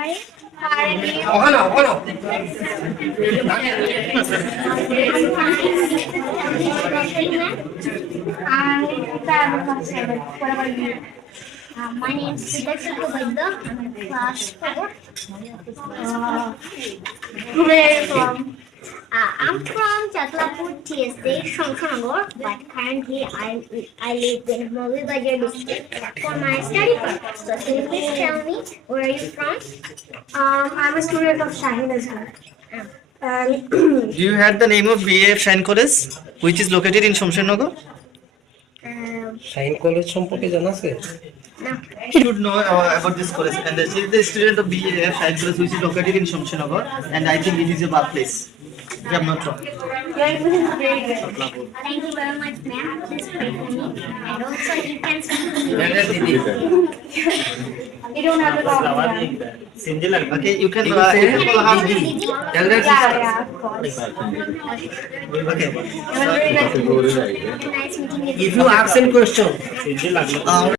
My name is Sudharshan Vaidya. I'm in class 4. Where are you from? I'm from Chatlapur, TSA, Shankanagar, but currently I live in Mobi Bajar district for my study purpose. So can you please tell me where are you from? I'm a student of Shaheen Azhar. Do you had the name of BAF Shine College, which is located in Shamshernagar? Shine college সম্পর্কে জানা আছে? No. You should know about this college. And she is the student of BAF Shine College, which is located in Shamshernagar. And I think it is your birthplace. If I'm not wrong. Your English is very good. Thank you very much, ma'am. Please pray for me. And also, you can speak. You don't have to talk to them. Okay, you can. Didi. Yeah. Of course. Okay. Nice meeting you. If you ask any question,